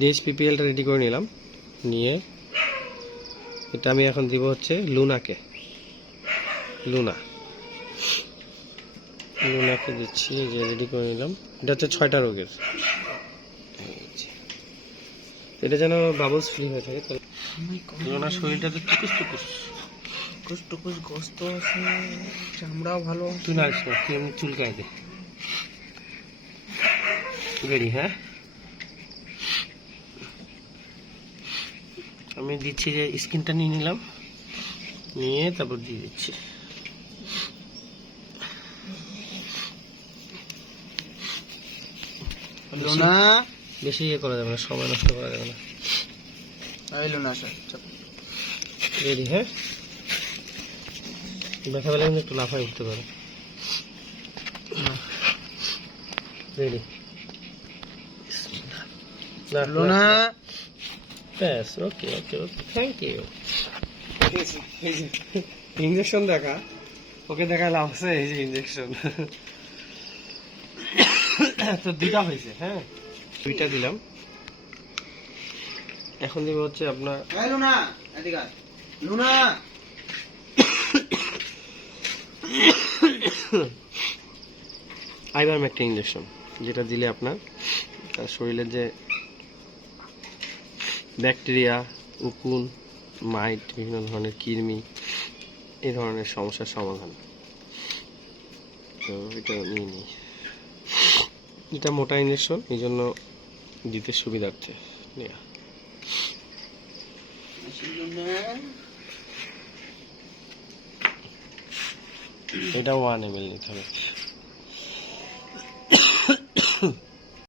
ডিএসপিপিএলটা ready করে নিলাম। নিয়ে এটা আমি এখন দিব হচ্ছে লুনাকে। লুনা। লুনাকে দিচ্ছি যে রেডি করে নিলাম। এটা হচ্ছে ছয়টা রোগের। এটা যেন বাবলস ফ্রি হয়ে থাকে তাহলে লুনার শরীরটা তো টুকুস টুকুস। টুকুস টুকুস গোস্ত আছে চামড়াও ভালো। তুই না আসবে তুই এমনি চুলকায় দে। রেডি হ্যাঁ? আমি দিচ্ছি যে স্কিনটা নিয়ে নিলাম। নিয়ে তারপর দিয়ে দিচ্ছি। লোনা। বেশি ইয়ে করা যাবে না সময় নষ্ট করা যাবে না। লোনা রেডি হ্যাঁ? ব্যথা পেলে কিন্তু একটু লাফায় উঠতে পারে। রেডি। লোনা। ব্যাস okay okay okay thank you injection দেখা। ওকে দেখা লাভ আছে এই যে ইঞ্জেকশন তো দুইটা হয়েছে হ্যাঁ? দুইটা দিলাম। এখন দিব হচ্ছে আপনার লোনা এদিকে। লোনা! আইবার একটা ইঞ্জেকশন যেটা দিলে আপনার তার শরীরের যে ব্যাকটেরিয়া, উকুন, মাইট, বিভিন্ন ধরনের কৃমি এই ধরনের সমস্যার সমাধান। তো এটা নিয়ে নিই। এটা মোটা ইঞ্জেকশন, এই জন্য দিতে সুবিধার্থে নেওয়া এটা ওয়ান এম নিতে হবে।